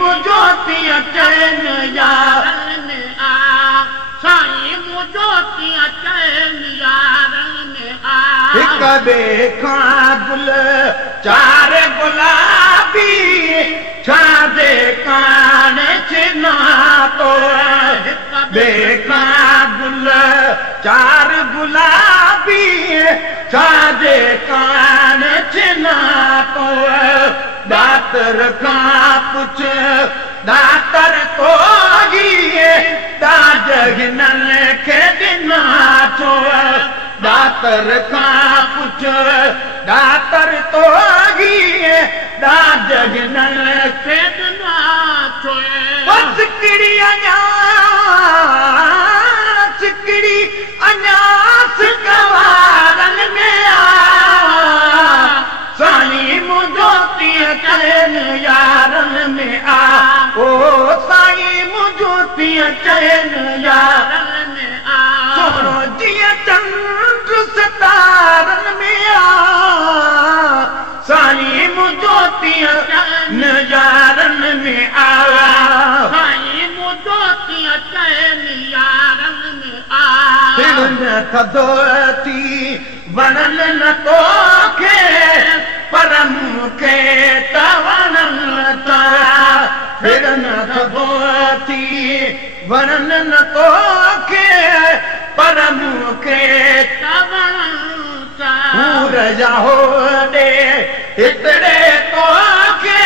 मुझोती चैन यारन में आ साईं मुझोती चैन यारन में आ हिक ॿिए खां गुल चार गुलाबी छाजे कान चिन्हा तो ॿिए खां गुल चार गुलाबी छाजे कान चिन्हा तो दातर खां पुछ दातर तो दाज हिननि खे ॾिना छो दातर खां पुछ दातर तो दाज हिननि खे ॾिना छो सिकड़ी अञा सिकवारनि में आ साईं मुझोती चैन यारन में आ ओ साईं मुझोती चैन यारन में आ सोनो जीअं चंड सितारन में आ साईं मुझोती चैन यारन में आ साईं मुझोती चैन यारन में आ फिर थदोती वणन न तोखे पर मूंखे त वणन था फिर न थदोती वणन न तोखे पर मूंखे त वणन था हूर जा होॾे हितड़े तोखे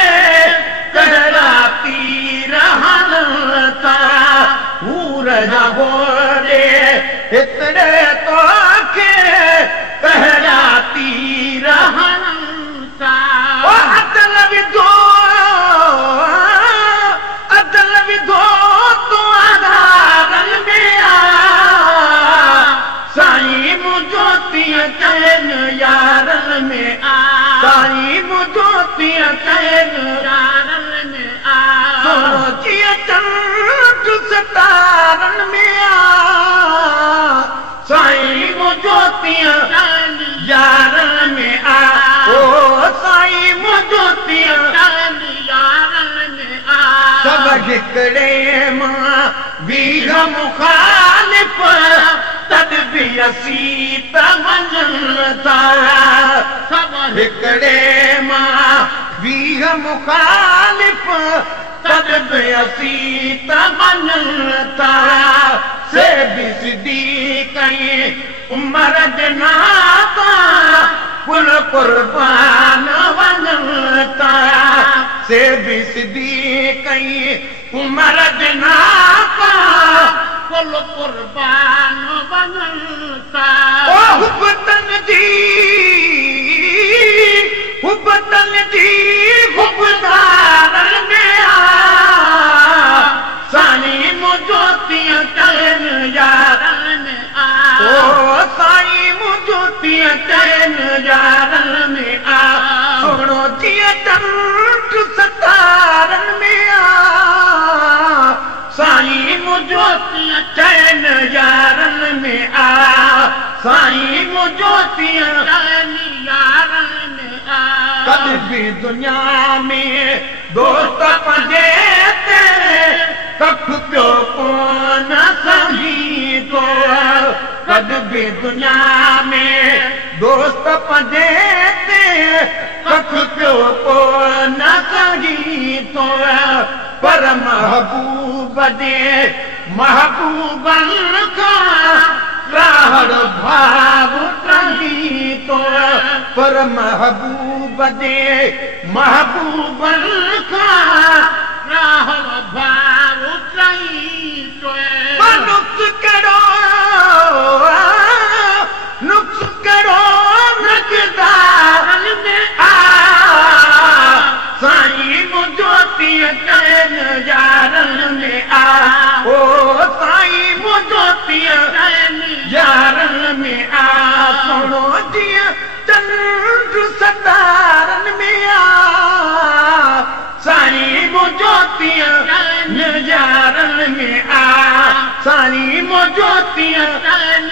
कहिड़ा तीर हणन था हूर जा होॾे हितड़े तोखे कहिड़ा तीर हणन था अदल विधो तूं आधारन में आ साईं मुझोती चैन यारन में आ साईं मुझोती चैन यारन में आ सोनो जीअं चंड सितारन में आ साईं मुझोती चैन यारन में आ ओ साईं मुझोती चैन यारन में आ सब हिकड़े मां वीह मुखालिफ तद बि असीं त मञनि था सब हिकड़े मां वीह मुखालिफ तद बि असीं त मञनि था से बि सिधी कई उमर जना कुल कुर्बान वञनि था से बि सिधी कई उमर जना कुल कुर्बान वञनि था हुबतन जी हुबदारन में आ साईं मुझोती चैन यारन में आ ओ साईं मुझोती चैन यारन में आ सोनो जीअं चंड सितारन में आ साईं मुझोती चैन यारन में आ साईं मुझोती चैन यारन में आ कद भी दुनिया में दोस्त पंजे ते कख पियो कोन संगी तो कद भी दुनिया में दोस्त पंजे ते कख पियो कोन संगी तो पर महबूब जे महबूबन खां राहड़ भाव टंगी तो पर महबूब जे महबूबन खां राहड़ भाव टंगी तो नुक्स करो नक़दारन में आ साईं मुझोती चैन यारन में आ ओ साईं मुझोती चैन यारन में आ सोनो जीअं चंड सितारन में आ साईं मुझोती चैन यारन में आ साईं मुझोती चैन